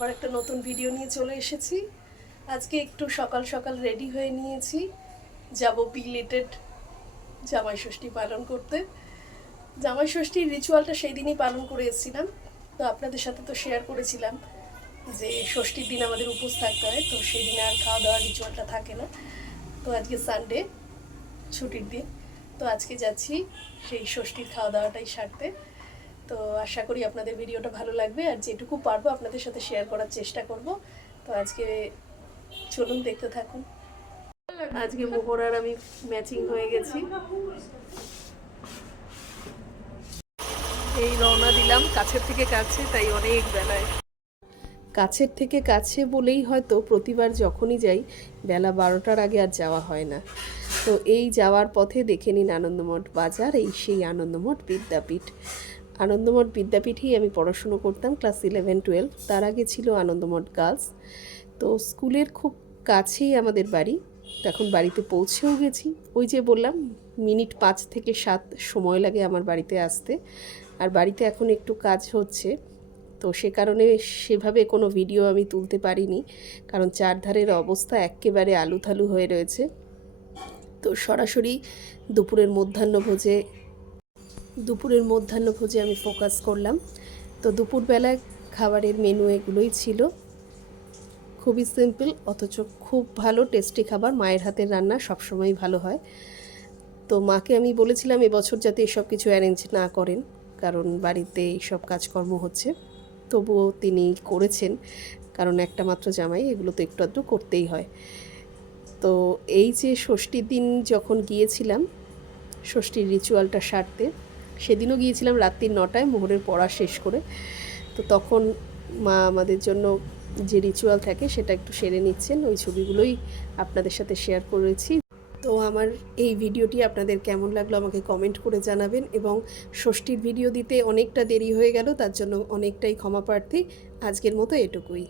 আবার একটা নতুন ভিডিও নিয়ে চলে এসেছি। আজকে একটু সকাল সকাল রেডি হয়ে নিয়েছি। যাব বিলেটেড জামাই ষষ্ঠী পালন করতে। জামাই ষষ্ঠীর রিচুয়ালটা সেই দিনই পালন করে এসেছিলাম। তো আপনাদের সাথে তো শেয়ার করেছিলাম যে ষষ্ঠীর দিন আমাদের উপোস থাকতে হয়, তো সেই দিনে আর খাওয়া দাওয়ার রিচুয়ালটা থাকে না। তো আজকে সানডে ছুটির দিন। তো আজকে যাচ্ছি সেই ষষ্ঠীর খাওয়া দাওয়াটাই সারতে। তো আশা করি আপনাদের ভিডিওটা ভালো লাগবে আর যেটুকু পারব আপনাদের সাথে শেয়ার করার চেষ্টা করব। তো আজকে চলুন দেখতে থাকুন। আজকে মোহর আর আমি ম্যাচিং হয়ে গেছি। এই রওনা দিলাম কাছের থেকে কাছে, তাই অনেক বেলায়। কাছের থেকে কাছে বলেই হয়তো প্রতিবার যখনই যাই, বেলা বারোটার আগে আর যাওয়া হয় না। তো এই যাওয়ার পথে দেখে নিন আনন্দমঠ বাজার, এই সেই আনন্দমঠ বিদ্যাপীঠ। আনন্দমঠ বিদ্যাপীঠেই আমি পড়াশুনো করতাম, ক্লাস ইলেভেন টুয়েলভ তার আগে ছিল আনন্দমঠ গার্লস। তো স্কুলের খুব কাছেই আমাদের বাড়ি। এখন বাড়িতে পৌঁছেও গেছি। ওই যে বললাম, মিনিট পাঁচ থেকে সাত সময় লাগে আমার বাড়িতে আসতে। আর বাড়িতে এখন একটু কাজ হচ্ছে। তো সে কারণে সেভাবে কোনো ভিডিও আমি তুলতে পারিনি। কারণ চারধারের অবস্থা একেবারে আলুথালু হয়ে রয়েছে। তো সরাসরি দুপুরের মধ্যাহ্নভোজে দুপুরের মধ্যাহ্নভোজে আমি ফোকাস করলাম। তো দুপুরবেলা খাবারের মেনু এগুলোই ছিল। খুবই সিম্পল অথচ খুব ভালো টেস্টি খাবার। মায়ের হাতের রান্না সবসময় ভালো হয়। তো মাকে আমি বলেছিলাম, এবছর যাতে এসব কিছু অ্যারেঞ্জ না করেন, কারণ বাড়িতে এইসব কাজকর্ম হচ্ছে। তবুও তিনি করেছেন, কারণ একটা মাত্র জামাই, এগুলো তো একটু আধটু করতেই হয়। তো এই যে ষষ্ঠীর দিন যখন গিয়েছিলাম, ষষ্ঠীর রিচুয়ালটা সারতে সেদিনও গিয়েছিলাম রাত্রি নটায়, মোহরের পড়া শেষ করে। তো তখন মা আমাদের জন্য যে রিচুয়াল থাকে সেটা একটু সেরে নিচ্ছেন। ওই ছবিগুলোই আপনাদের সাথে শেয়ার করেছি। তো আমার এই ভিডিওটি আপনাদের কেমন লাগল আমাকে কমেন্ট করে জানাবেন এবং ষষ্ঠীর ভিডিও দিতে অনেকটা দেরি হয়ে গেল, তার জন্য অনেকটাই ক্ষমা প্রার্থী। আজকের মতো এটুকুই।